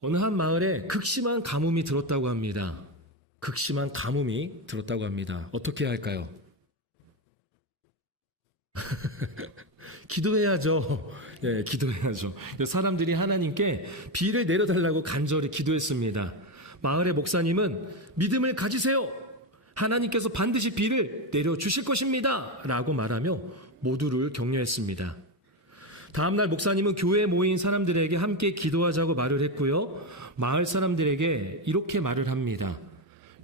어느 한 마을에 극심한 가뭄이 들었다고 합니다. 극심한 가뭄이 들었다고 합니다. 어떻게 해야 할까요? 기도해야죠. 예, 기도해야죠. 사람들이 하나님께 비를 내려달라고 간절히 기도했습니다. 마을의 목사님은 믿음을 가지세요. 하나님께서 반드시 비를 내려주실 것입니다. 라고 말하며 모두를 격려했습니다. 다음날 목사님은 교회에 모인 사람들에게 함께 기도하자고 말을 했고요. 마을 사람들에게 이렇게 말을 합니다.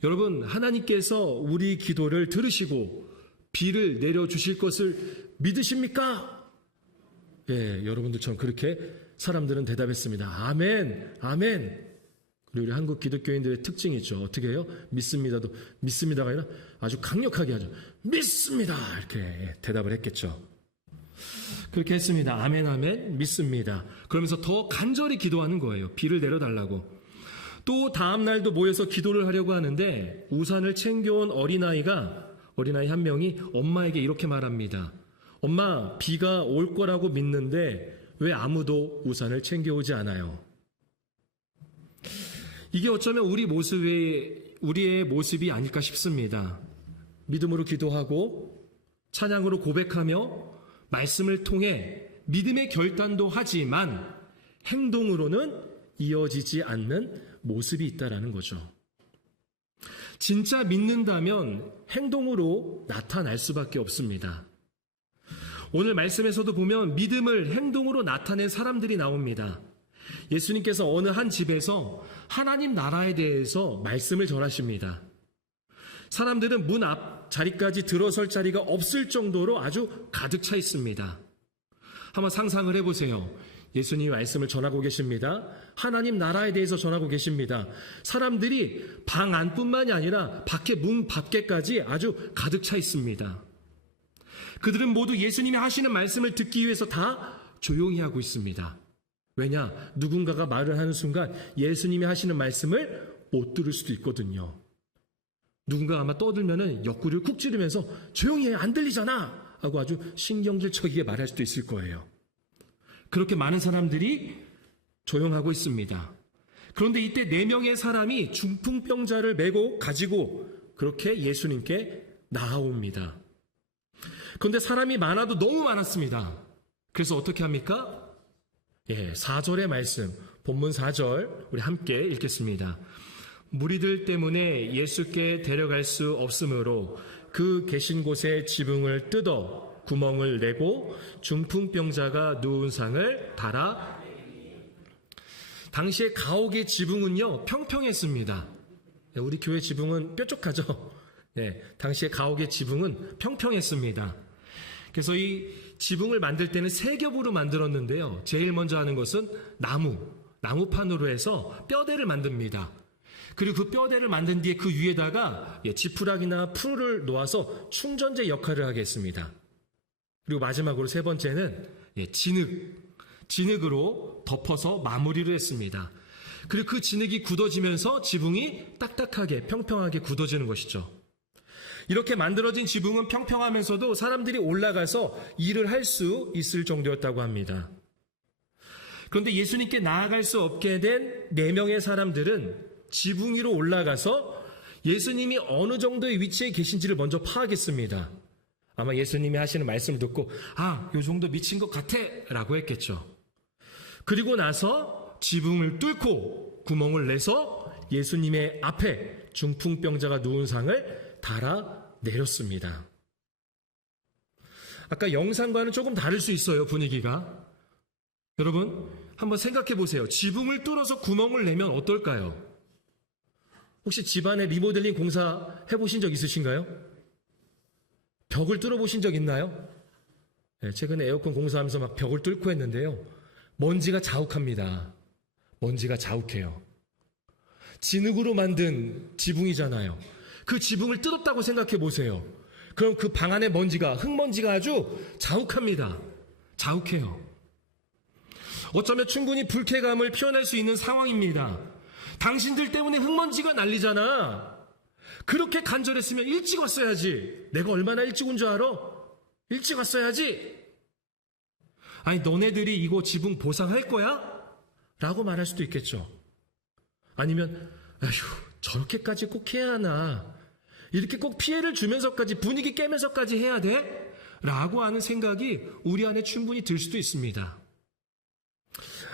여러분, 하나님께서 우리 기도를 들으시고 비를 내려주실 것을 믿으십니까? 예, 여러분들처럼 그렇게 사람들은 대답했습니다. 아멘, 아멘. 그리고 우리 한국 기독교인들의 특징이 있죠. 어떻게 해요? 믿습니다도 믿습니다가 아니라 아주 강력하게 하죠. 믿습니다. 이렇게 대답을 했겠죠. 그렇게 했습니다. 아멘, 아멘, 믿습니다. 그러면서 더 간절히 기도하는 거예요. 비를 내려달라고. 또 다음 날도 모여서 기도를 하려고 하는데 우산을 챙겨온 어린아이 한 명이 엄마에게 이렇게 말합니다. 엄마, 비가 올 거라고 믿는데 왜 아무도 우산을 챙겨오지 않아요? 이게 어쩌면 우리의 모습이 아닐까 싶습니다. 믿음으로 기도하고 찬양으로 고백하며 말씀을 통해 믿음의 결단도 하지만 행동으로는 이어지지 않는 모습이 있다라는 거죠. 진짜 믿는다면 행동으로 나타날 수밖에 없습니다. 오늘 말씀에서도 보면 믿음을 행동으로 나타낸 사람들이 나옵니다. 예수님께서 어느 한 집에서 하나님 나라에 대해서 말씀을 전하십니다. 사람들은 문 앞 자리까지 들어설 자리가 없을 정도로 아주 가득 차 있습니다. 한번 상상을 해보세요. 예수님이 말씀을 전하고 계십니다. 하나님 나라에 대해서 전하고 계십니다. 사람들이 방 안뿐만이 아니라 밖에 문 밖에까지 아주 가득 차 있습니다. 그들은 모두 예수님이 하시는 말씀을 듣기 위해서 다 조용히 하고 있습니다. 왜냐? 누군가가 말을 하는 순간 예수님이 하시는 말씀을 못 들을 수도 있거든요. 누군가 아마 떠들면은 옆구리를 쿡 찌르면서 조용히 해, 안 들리잖아 하고 아주 신경질적이게 말할 수도 있을 거예요. 그렇게 많은 사람들이 조용하고 있습니다. 그런데 이때 4명의 사람이 중풍병자를 가지고 그렇게 예수님께 나아옵니다. 그런데 사람이 많아도 너무 많았습니다. 그래서 어떻게 합니까? 4절의 말씀, 본문 4절 우리 함께 읽겠습니다. 무리들 때문에 예수께 데려갈 수 없으므로 그 계신 곳에 지붕을 뜯어 구멍을 내고 중풍병자가 누운 상을 달아. 당시에 가옥의 지붕은요 평평했습니다. 우리 교회 지붕은 뾰족하죠. 당시에 가옥의 지붕은 평평했습니다. 그래서 이 지붕을 만들 때는 3겹으로 만들었는데요. 제일 먼저 하는 것은 나무판으로 해서 뼈대를 만듭니다. 그리고 그 뼈대를 만든 뒤에 그 위에다가 지푸라기나 풀을 놓아서 충전재 역할을 하겠습니다. 그리고 마지막으로 3번째는 진흙으로 덮어서 마무리를 했습니다. 그리고 그 진흙이 굳어지면서 지붕이 딱딱하게 평평하게 굳어지는 것이죠. 이렇게 만들어진 지붕은 평평하면서도 사람들이 올라가서 일을 할 수 있을 정도였다고 합니다. 그런데 예수님께 나아갈 수 없게 된 4명의 사람들은 지붕 위로 올라가서 예수님이 어느 정도의 위치에 계신지를 먼저 파악했습니다. 아마 예수님이 하시는 말씀을 듣고 요 정도 미친 것 같아 라고 했겠죠. 그리고 나서 지붕을 뚫고 구멍을 내서 예수님의 앞에 중풍병자가 누운 상을 달아 내렸습니다. 아까 영상과는 조금 다를 수 있어요, 분위기가. 여러분, 한번 생각해 보세요. 지붕을 뚫어서 구멍을 내면 어떨까요? 혹시 집안에 리모델링 공사 해보신 적 있으신가요? 벽을 뚫어보신 적 있나요? 최근에 에어컨 공사하면서 막 벽을 뚫고 했는데요. 먼지가 자욱합니다. 먼지가 자욱해요. 진흙으로 만든 지붕이잖아요. 그 지붕을 뜯었다고 생각해 보세요. 그럼 그 방 안의 흙먼지가 아주 자욱합니다. 자욱해요. 어쩌면 충분히 불쾌감을 표현할 수 있는 상황입니다. 당신들 때문에 흙먼지가 난리잖아. 그렇게 간절했으면 일찍 왔어야지. 내가 얼마나 일찍 온 줄 알아? 일찍 왔어야지. 아니, 너네들이 이거 지붕 보상할 거야? 라고 말할 수도 있겠죠. 아니면 아휴 저렇게까지 꼭 해야 하나, 이렇게 꼭 피해를 주면서까지 분위기 깨면서까지 해야 돼? 라고 하는 생각이 우리 안에 충분히 들 수도 있습니다.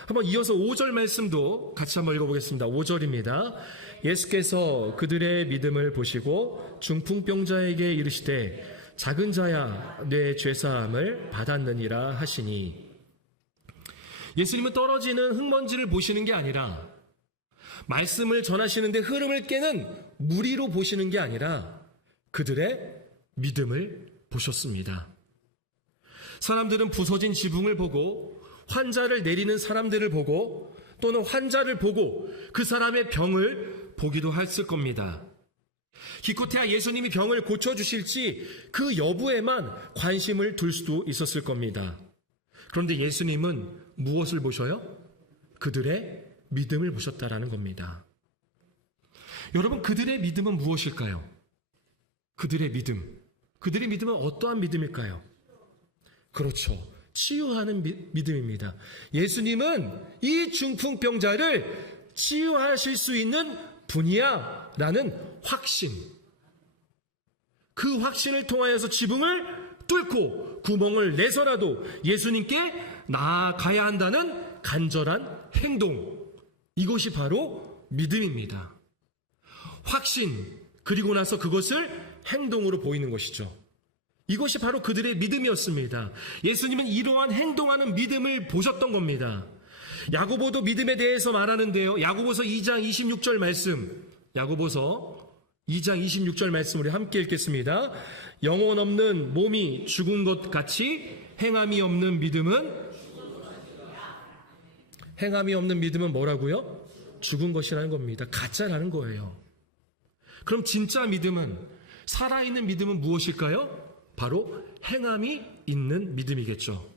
한번 이어서 5절 말씀도 같이 한번 읽어보겠습니다. 5절입니다. 예수께서 그들의 믿음을 보시고 중풍병자에게 이르시되 작은 자야 내 죄사함을 받았느니라 하시니, 예수님은 떨어지는 흙먼지를 보시는 게 아니라, 말씀을 전하시는데 흐름을 깨는 무리로 보시는 게 아니라 그들의 믿음을 보셨습니다. 사람들은 부서진 지붕을 보고 환자를 내리는 사람들을 보고 또는 환자를 보고 그 사람의 병을 보기도 했을 겁니다. 기껏해야 예수님이 병을 고쳐주실지 그 여부에만 관심을 둘 수도 있었을 겁니다. 그런데 예수님은 무엇을 보셔요? 그들의 믿음을 보셨다라는 겁니다. 여러분, 그들의 믿음은 무엇일까요? 그들의 믿음은 어떠한 믿음일까요? 그렇죠. 치유하는 믿음입니다. 예수님은 이 중풍병자를 치유하실 수 있는 분이야 라는 확신, 그 확신을 통하여서 지붕을 뚫고 구멍을 내서라도 예수님께 나아가야 한다는 간절한 행동, 이것이 바로 믿음입니다. 확신, 그리고 나서 그것을 행동으로 보이는 것이죠. 이것이 바로 그들의 믿음이었습니다. 예수님은 이러한 행동하는 믿음을 보셨던 겁니다. 야고보도 믿음에 대해서 말하는데요. 야고보서 2장 26절 말씀, 야고보서 2장 26절 말씀 우리 함께 읽겠습니다. 영혼 없는 몸이 죽은 것 같이 행함이 없는 믿음은 뭐라고요? 죽은 것이라는 겁니다. 가짜라는 거예요. 그럼 진짜 믿음은, 살아있는 믿음은 무엇일까요? 바로 행함이 있는 믿음이겠죠.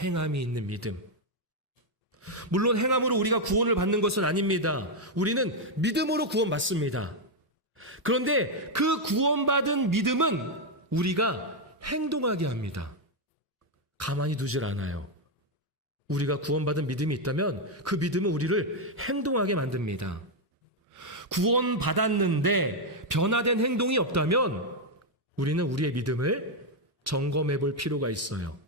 행함이 있는 믿음. 물론 행함으로 우리가 구원을 받는 것은 아닙니다. 우리는 믿음으로 구원받습니다. 그런데 그 구원받은 믿음은 우리가 행동하게 합니다. 가만히 두질 않아요. 우리가 구원받은 믿음이 있다면 그 믿음은 우리를 행동하게 만듭니다. 구원받았는데 변화된 행동이 없다면 우리는 우리의 믿음을 점검해 볼 필요가 있어요.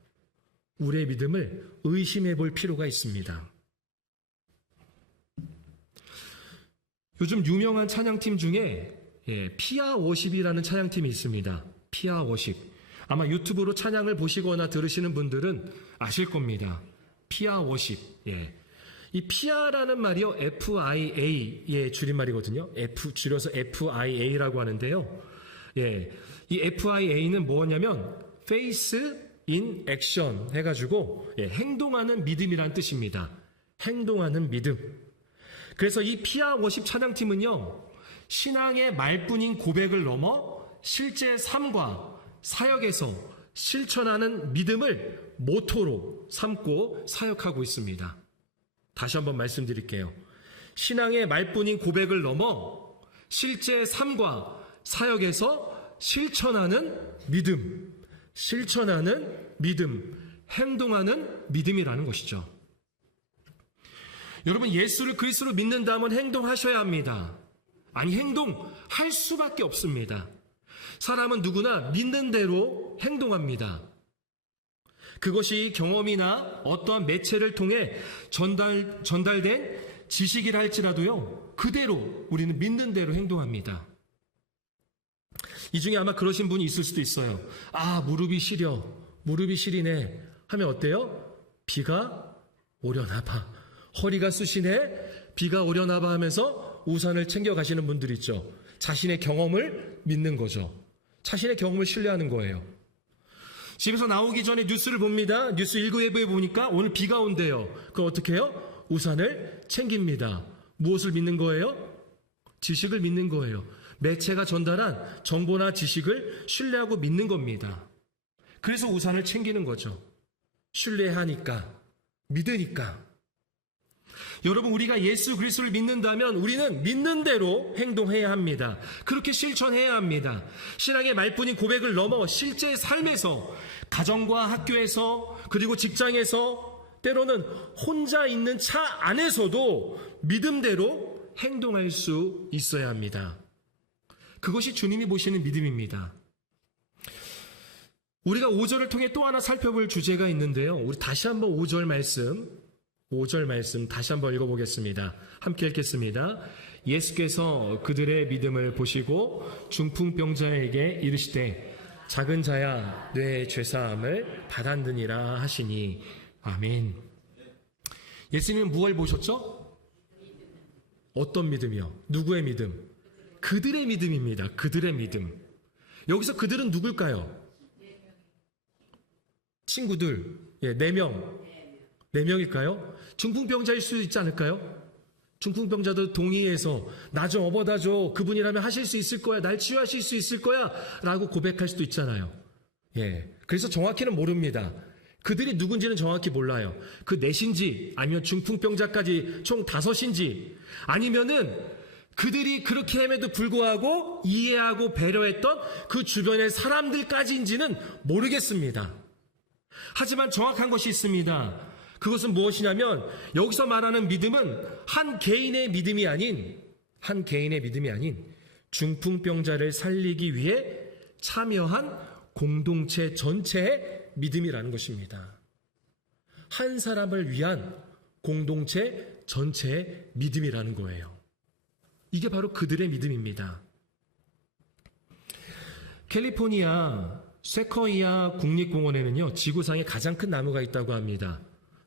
우리의 믿음을 의심해 볼 필요가 있습니다. 요즘 유명한 찬양팀 중에 피아 워십이라는 찬양팀이 있습니다. 피아 워십. 아마 유튜브로 찬양을 보시거나 들으시는 분들은 아실 겁니다. 피아 워십. 이 피아라는 말이요, FIA의 줄임말이거든요. 줄여서 FIA라고 하는데요. 이 FIA는 뭐냐면 Faith in Action 해가지고 행동하는 믿음이란 뜻입니다. 행동하는 믿음. 그래서 이 피아 워십 찬양팀은요, 신앙의 말뿐인 고백을 넘어 실제 삶과 사역에서 실천하는 믿음을 모토로 삼고 사역하고 있습니다. 다시 한번 말씀드릴게요. 신앙의 말뿐인 고백을 넘어 실제 삶과 사역에서 실천하는 믿음, 행동하는 믿음이라는 것이죠. 여러분, 예수를 그리스도로 믿는다면 행동하셔야 합니다. 아니, 행동할 수밖에 없습니다. 사람은 누구나 믿는 대로 행동합니다. 그것이 경험이나 어떠한 매체를 통해 전달된 지식이라 할지라도요, 그대로 우리는 믿는 대로 행동합니다. 이 중에 아마 그러신 분이 있을 수도 있어요. 무릎이 시리네 하면 어때요? 비가 오려나 봐. 허리가 쑤시네, 비가 오려나 봐 하면서 우산을 챙겨 가시는 분들 있죠. 자신의 경험을 믿는 거죠. 자신의 경험을 신뢰하는 거예요. 집에서 나오기 전에 뉴스를 봅니다. 뉴스 1부에 보니까 오늘 비가 온대요. 그럼 어떻게 해요? 우산을 챙깁니다. 무엇을 믿는 거예요? 지식을 믿는 거예요. 매체가 전달한 정보나 지식을 신뢰하고 믿는 겁니다. 그래서 우산을 챙기는 거죠. 신뢰하니까, 믿으니까. 여러분, 우리가 예수 그리스도를 믿는다면 우리는 믿는 대로 행동해야 합니다. 그렇게 실천해야 합니다. 신앙의 말뿐인 고백을 넘어 실제 삶에서, 가정과 학교에서, 그리고 직장에서, 때로는 혼자 있는 차 안에서도 믿음대로 행동할 수 있어야 합니다. 그것이 주님이 보시는 믿음입니다. 우리가 5절을 통해 또 하나 살펴볼 주제가 있는데요. 우리 다시 한번 5절 말씀 다시 한번 읽어보겠습니다. 함께 읽겠습니다. 예수께서 그들의 믿음을 보시고 중풍병자에게 이르시되 작은 자야 내 죄사함을 받았느니라 하시니 아멘. 예수님은 무엇을 보셨죠? 어떤 믿음이요? 누구의 믿음? 그들의 믿음입니다. 그들의 믿음. 여기서 그들은 누굴까요? 친구들, 4명. 4명일까요? 중풍병자일 수도 있지 않을까요? 중풍병자도 동의해서 나 좀 업어다줘. 그분이라면 하실 수 있을 거야. 날 치유하실 수 있을 거야. 라고 고백할 수도 있잖아요. 그래서 정확히는 모릅니다. 그들이 누군지는 정확히 몰라요. 그 넷인지 아니면 중풍병자까지 총 5인지 아니면은 그들이 그렇게 함에도 불구하고 이해하고 배려했던 그 주변의 사람들까지인지는 모르겠습니다. 하지만 정확한 것이 있습니다. 그것은 무엇이냐면 여기서 말하는 믿음은 한 개인의 믿음이 아닌 중풍병자를 살리기 위해 참여한 공동체 전체의 믿음이라는 것입니다. 한 사람을 위한 공동체 전체의 믿음이라는 거예요. 이게 바로 그들의 믿음입니다. 캘리포니아 세쿼이아 국립공원에는요, 지구상에 가장 큰 나무가 있다고 합니다.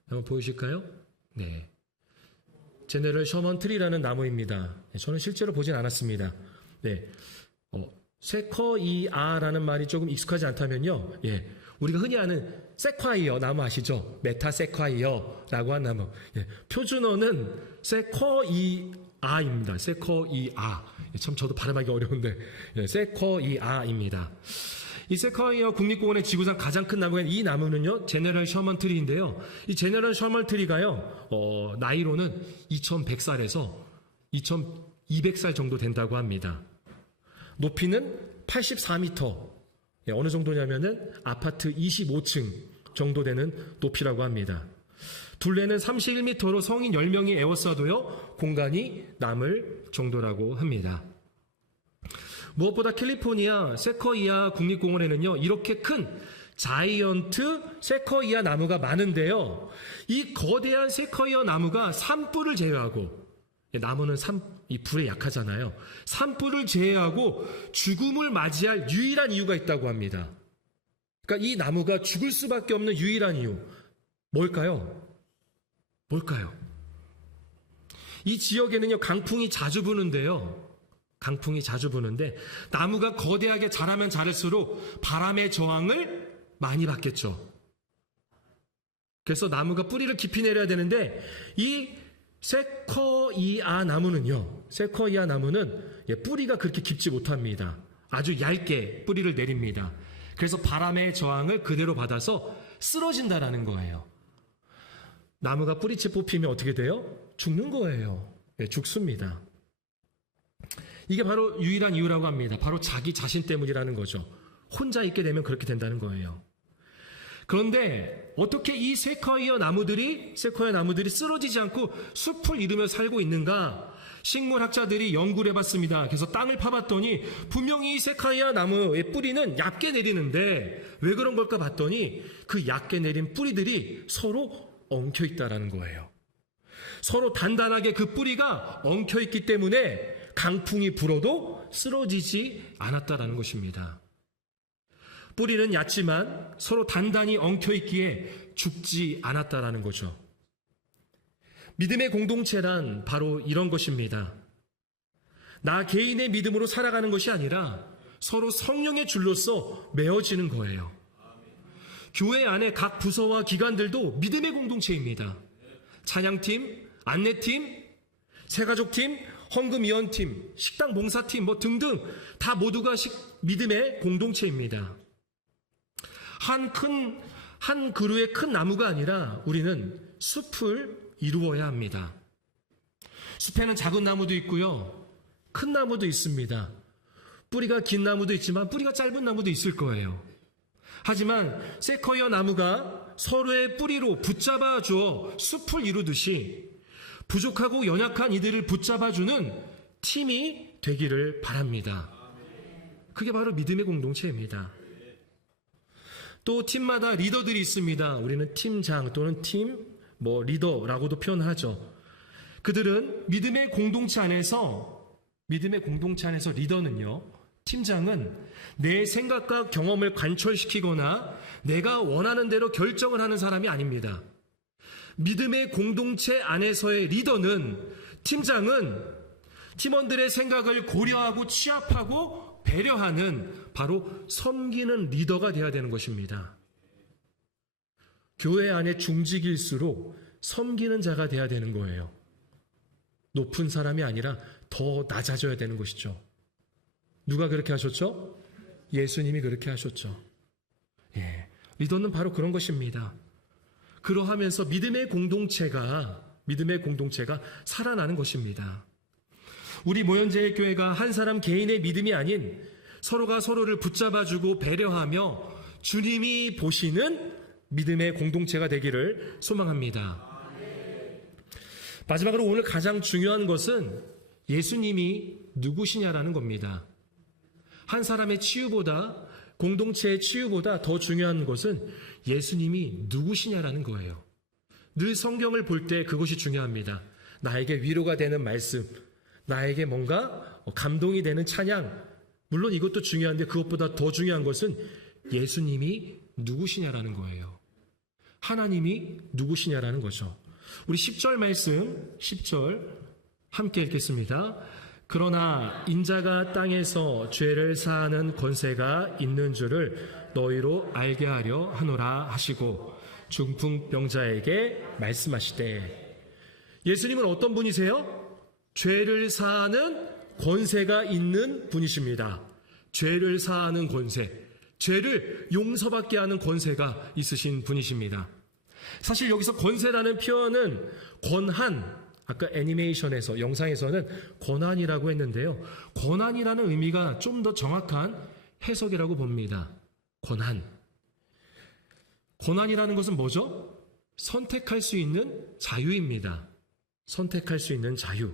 한번 보이실까요? 네. 제너럴 셔먼 트리라는 나무입니다. 저는 실제로 보진 않았습니다. 네. 세쿼이아라는 말이 조금 익숙하지 않다면요, 우리가 흔히 아는 세콰이어 나무 아시죠? 메타세콰이어라고 한 나무. 표준어는 세쿼이아입니다. 세쿼이아. 참 저도 발음하기 어려운데, 세쿼이아입니다. 이 세콰이어 국립공원의 지구상 가장 큰 나무가 이 나무는요, 제너럴 셔먼 트리인데요. 이 제너럴 셔먼 트리가요, 나이로는 2100살에서 2200살 정도 된다고 합니다. 높이는 84m. 어느 정도냐면은 아파트 25층 정도 되는 높이라고 합니다. 둘레는 31m로 성인 10명이 에워싸도요, 공간이 남을 정도라고 합니다. 무엇보다 캘리포니아 세쿼이아 국립공원에는요, 이렇게 큰 자이언트 세쿼이아 나무가 많은데요, 이 거대한 세쿼이아 나무가 산불을 제외하고, 나무는 이 불에 약하잖아요. 산불을 제외하고 죽음을 맞이할 유일한 이유가 있다고 합니다. 그러니까 이 나무가 죽을 수밖에 없는 유일한 이유. 뭘까요? 이 지역에는요, 강풍이 자주 부는데요. 나무가 거대하게 자라면 자랄수록 바람의 저항을 많이 받겠죠. 그래서 나무가 뿌리를 깊이 내려야 되는데 이 세쿼이아 나무는 뿌리가 그렇게 깊지 못합니다. 아주 얇게 뿌리를 내립니다. 그래서 바람의 저항을 그대로 받아서 쓰러진다라는 거예요. 나무가 뿌리채 뽑히면 어떻게 돼요? 죽는 거예요. 죽습니다. 이게 바로 유일한 이유라고 합니다. 바로 자기 자신 때문이라는 거죠. 혼자 있게 되면 그렇게 된다는 거예요. 그런데 어떻게 이 세쿼이어 나무들이 쓰러지지 않고 숲을 이루며 살고 있는가? 식물학자들이 연구를 해봤습니다. 그래서 땅을 파봤더니 분명히 이 세쿼이어 나무의 뿌리는 얇게 내리는데 왜 그런 걸까 봤더니 그 얇게 내린 뿌리들이 서로 엉켜있다라는 거예요. 서로 단단하게 그 뿌리가 엉켜있기 때문에 강풍이 불어도 쓰러지지 않았다라는 것입니다. 뿌리는 얕지만 서로 단단히 엉켜있기에 죽지 않았다라는 거죠. 믿음의 공동체란 바로 이런 것입니다. 나 개인의 믿음으로 살아가는 것이 아니라 서로 성령의 줄로서 메어지는 거예요. 교회 안에 각 부서와 기관들도 믿음의 공동체입니다. 찬양팀, 안내팀, 새가족팀, 헌금위원팀, 식당 봉사팀 등등 다 모두가 믿음의 공동체입니다. 한 그루의 큰 나무가 아니라 우리는 숲을 이루어야 합니다. 숲에는 작은 나무도 있고요, 큰 나무도 있습니다. 뿌리가 긴 나무도 있지만 뿌리가 짧은 나무도 있을 거예요. 하지만 세쿼이어 나무가 서로의 뿌리로 붙잡아 주어 숲을 이루듯이 부족하고 연약한 이들을 붙잡아주는 팀이 되기를 바랍니다. 그게 바로 믿음의 공동체입니다. 또 팀마다 리더들이 있습니다. 우리는 팀장 또는 리더라고도 표현하죠. 그들은 믿음의 공동체 안에서 리더는요, 팀장은 내 생각과 경험을 관철시키거나 내가 원하는 대로 결정을 하는 사람이 아닙니다. 믿음의 공동체 안에서의 리더는, 팀장은 팀원들의 생각을 고려하고 취합하고 배려하는 바로 섬기는 리더가 되어야 되는 것입니다. 교회 안에 중직일수록 섬기는 자가 되어야 되는 거예요. 높은 사람이 아니라 더 낮아져야 되는 것이죠. 누가 그렇게 하셨죠? 예수님이 그렇게 하셨죠. 리더는 바로 그런 것입니다. 그러하면서 믿음의 공동체가 살아나는 것입니다. 우리 모현제일교회가 한 사람 개인의 믿음이 아닌 서로가 서로를 붙잡아주고 배려하며 주님이 보시는 믿음의 공동체가 되기를 소망합니다. 마지막으로 오늘 가장 중요한 것은 예수님이 누구시냐라는 겁니다. 한 사람의 치유보다, 공동체의 치유보다 더 중요한 것은 예수님이 누구시냐라는 거예요. 늘 성경을 볼 때 그것이 중요합니다. 나에게 위로가 되는 말씀, 나에게 뭔가 감동이 되는 찬양, 물론 이것도 중요한데 그것보다 더 중요한 것은 예수님이 누구시냐라는 거예요. 하나님이 누구시냐라는 거죠. 우리 10절 말씀, 10절 함께 읽겠습니다. 그러나 인자가 땅에서 죄를 사하는 권세가 있는 줄을 너희로 알게 하려 하노라 하시고 중풍병자에게 말씀하시되. 예수님은 어떤 분이세요? 죄를 사하는 권세가 있는 분이십니다. 죄를 사하는 권세, 죄를 용서받게 하는 권세가 있으신 분이십니다. 사실 여기서 권세라는 표현은 권한, 아까 애니메이션에서, 영상에서는 권한이라고 했는데요. 권한이라는 의미가 좀 더 정확한 해석이라고 봅니다. 권한이라는 것은 뭐죠? 선택할 수 있는 자유입니다. 선택할 수 있는 자유.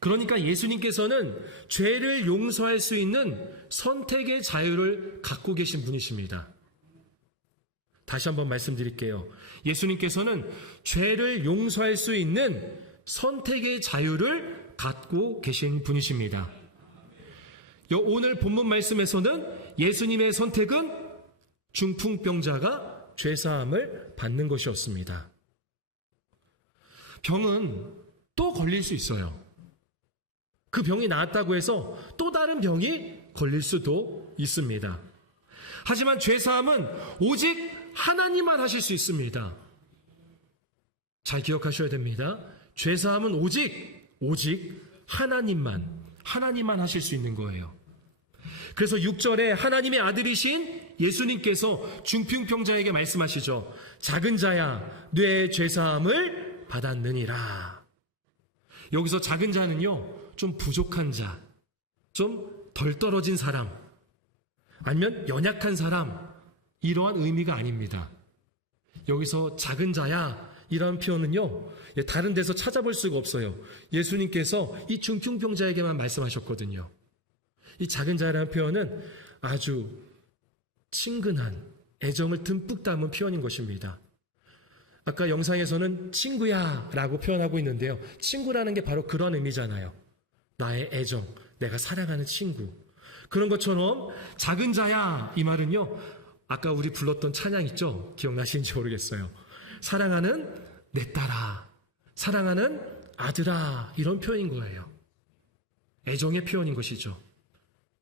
그러니까 예수님께서는 죄를 용서할 수 있는 선택의 자유를 갖고 계신 분이십니다. 다시 한번 말씀드릴게요. 예수님께서는 죄를 용서할 수 있는 선택의 자유를 갖고 계신 분이십니다. 오늘 본문 말씀에서는 예수님의 선택은 중풍병자가 죄사함을 받는 것이었습니다. 병은 또 걸릴 수 있어요. 그 병이 나았다고 해서 또 다른 병이 걸릴 수도 있습니다. 하지만 죄사함은 오직 하나님만 하실 수 있습니다. 잘 기억하셔야 됩니다. 죄사함은 오직 하나님만 하실 수 있는 거예요. 그래서 6절에 하나님의 아들이신 예수님께서 중풍병자에게 말씀하시죠. 작은 자야, 내 죄사함을 받았느니라. 여기서 작은 자는요, 좀 부족한 자, 좀 덜 떨어진 사람, 아니면 연약한 사람, 이러한 의미가 아닙니다. 여기서 작은 자야 이런 표현은요, 다른 데서 찾아볼 수가 없어요. 예수님께서 이 중풍병자에게만 말씀하셨거든요. 이 작은 자라는 표현은 아주 친근한 애정을 듬뿍 담은 표현인 것입니다. 아까 영상에서는 친구야 라고 표현하고 있는데요, 친구라는 게 바로 그런 의미잖아요. 나의 애정, 내가 사랑하는 친구. 그런 것처럼 작은 자야, 이 말은요, 아까 우리 불렀던 찬양 있죠? 기억나시는지 모르겠어요. 사랑하는 내 딸아, 사랑하는 아들아, 이런 표현인 거예요. 애정의 표현인 것이죠.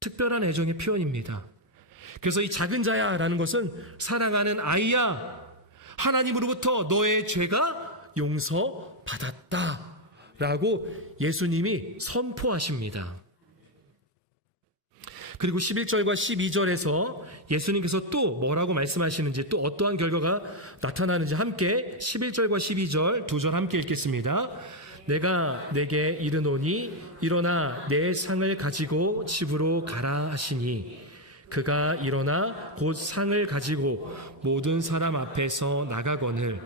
특별한 애정의 표현입니다. 그래서 이 작은 자야 라는 것은 사랑하는 아이야, 하나님으로부터 너의 죄가 용서받았다 라고 예수님이 선포하십니다. 그리고 11절과 12절에서 예수님께서 또 뭐라고 말씀하시는지, 또 어떠한 결과가 나타나는지 함께 11절과 12절 두 절 함께 읽겠습니다. 내가 내게 이르노니 일어나 내 상을 가지고 집으로 가라 하시니 그가 일어나 곧 상을 가지고 모든 사람 앞에서 나가거늘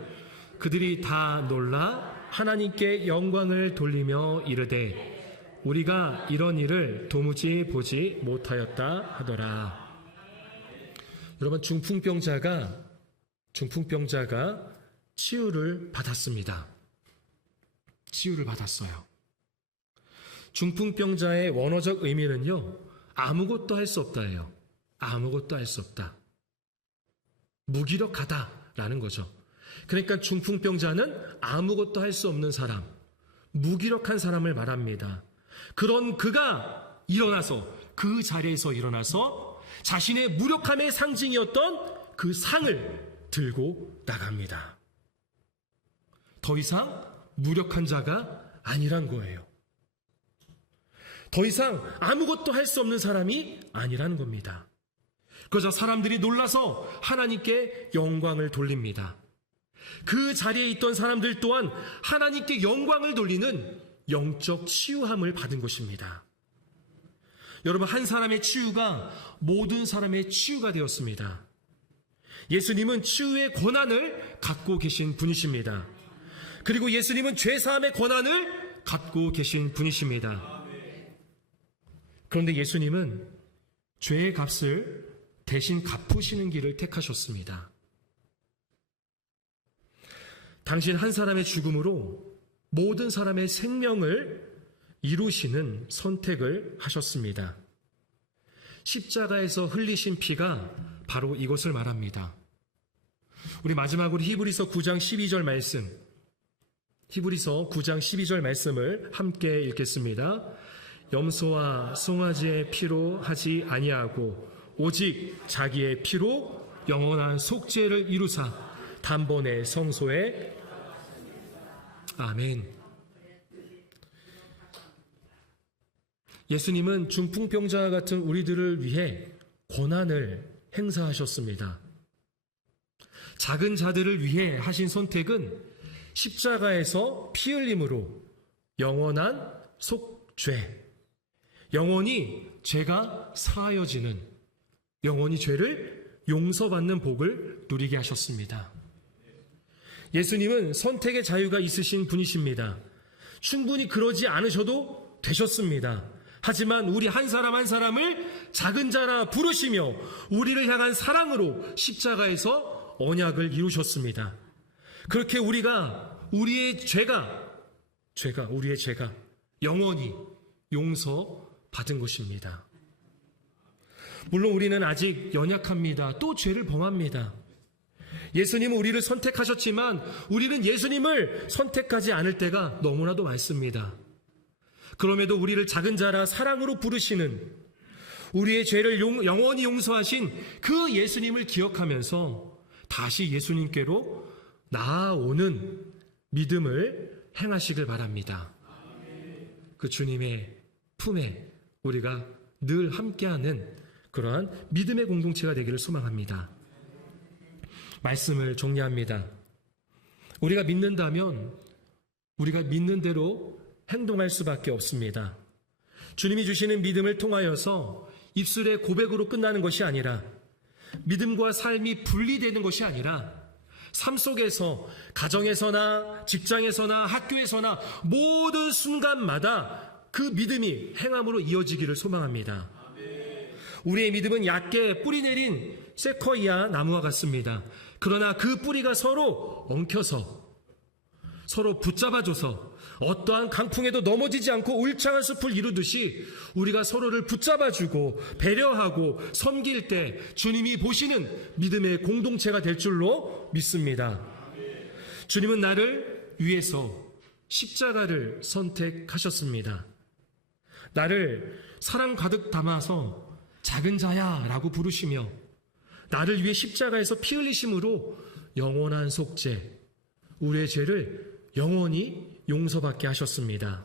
그들이 다 놀라 하나님께 영광을 돌리며 이르되 우리가 이런 일을 도무지 보지 못하였다 하더라. 여러분, 중풍병자가 치유를 받았습니다. 치유를 받았어요. 중풍병자의 원어적 의미는요, 아무것도 할 수 없다예요. 아무것도 할 수 없다. 무기력하다라는 거죠. 그러니까 중풍병자는 아무것도 할 수 없는 사람, 무기력한 사람을 말합니다. 그런 그가 그 자리에서 일어나서 자신의 무력함의 상징이었던 그 상을 들고 나갑니다. 더 이상 무력한 자가 아니란 거예요. 더 이상 아무것도 할 수 없는 사람이 아니라는 겁니다. 그러자 사람들이 놀라서 하나님께 영광을 돌립니다. 그 자리에 있던 사람들 또한 하나님께 영광을 돌리는 영적 치유함을 받은 것입니다. 여러분, 한 사람의 치유가 모든 사람의 치유가 되었습니다. 예수님은 치유의 권한을 갖고 계신 분이십니다. 그리고 예수님은 죄사함의 권한을 갖고 계신 분이십니다. 그런데 예수님은 죄의 값을 대신 갚으시는 길을 택하셨습니다. 당신 한 사람의 죽음으로 모든 사람의 생명을 이루시는 선택을 하셨습니다. 십자가에서 흘리신 피가 바로 이것을 말합니다. 우리 마지막으로 히브리서 9장 12절 말씀, 히브리서 9장 12절 말씀을 함께 읽겠습니다. 염소와 송아지의 피로 하지 아니하고 오직 자기의 피로 영원한 속죄를 이루사 단번에 성소에. 아멘. 예수님은 중풍병자와 같은 우리들을 위해 권한을 행사하셨습니다. 작은 자들을 위해 하신 선택은 십자가에서 피 흘림으로 영원한 속죄, 영원히 죄가 사하여지는, 영원히 죄를 용서받는 복을 누리게 하셨습니다. 예수님은 선택의 자유가 있으신 분이십니다. 충분히 그러지 않으셔도 되셨습니다. 하지만 우리 한 사람 한 사람을 작은 자라 부르시며 우리를 향한 사랑으로 십자가에서 언약을 이루셨습니다. 그렇게 우리의 죄가 영원히 용서받은 것입니다. 물론 우리는 아직 연약합니다. 또 죄를 범합니다. 예수님은 우리를 선택하셨지만 우리는 예수님을 선택하지 않을 때가 너무나도 많습니다. 그럼에도 우리를 작은 자라 사랑으로 부르시는, 우리의 죄를 영원히 용서하신 그 예수님을 기억하면서 다시 예수님께로 나아오는 믿음을 행하시길 바랍니다. 그 주님의 품에 우리가 늘 함께하는 그러한 믿음의 공동체가 되기를 소망합니다. 말씀을 정리합니다. 우리가 믿는다면 우리가 믿는 대로 행동할 수밖에 없습니다. 주님이 주시는 믿음을 통하여서 입술의 고백으로 끝나는 것이 아니라, 믿음과 삶이 분리되는 것이 아니라, 삶 속에서, 가정에서나 직장에서나 학교에서나 모든 순간마다 그 믿음이 행함으로 이어지기를 소망합니다. 우리의 믿음은 얕게 뿌리 내린 세쿼이아 나무와 같습니다. 그러나 그 뿌리가 서로 엉켜서, 서로 붙잡아줘서 어떠한 강풍에도 넘어지지 않고 울창한 숲을 이루듯이 우리가 서로를 붙잡아주고 배려하고 섬길 때 주님이 보시는 믿음의 공동체가 될 줄로 믿습니다. 주님은 나를 위해서 십자가를 선택하셨습니다. 나를 사랑 가득 담아서 작은 자야 라고 부르시며 나를 위해 십자가에서 피 흘리심으로 영원한 속죄, 우리의 죄를 영원히 용서받게 하셨습니다.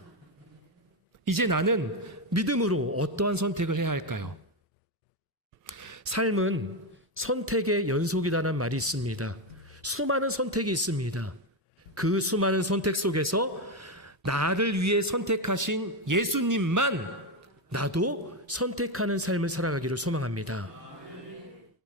이제 나는 믿음으로 어떠한 선택을 해야 할까요? 삶은 선택의 연속이라는 말이 있습니다. 수많은 선택이 있습니다. 그 수많은 선택 속에서 나를 위해 선택하신 예수님만 나도 선택하는 삶을 살아가기를 소망합니다.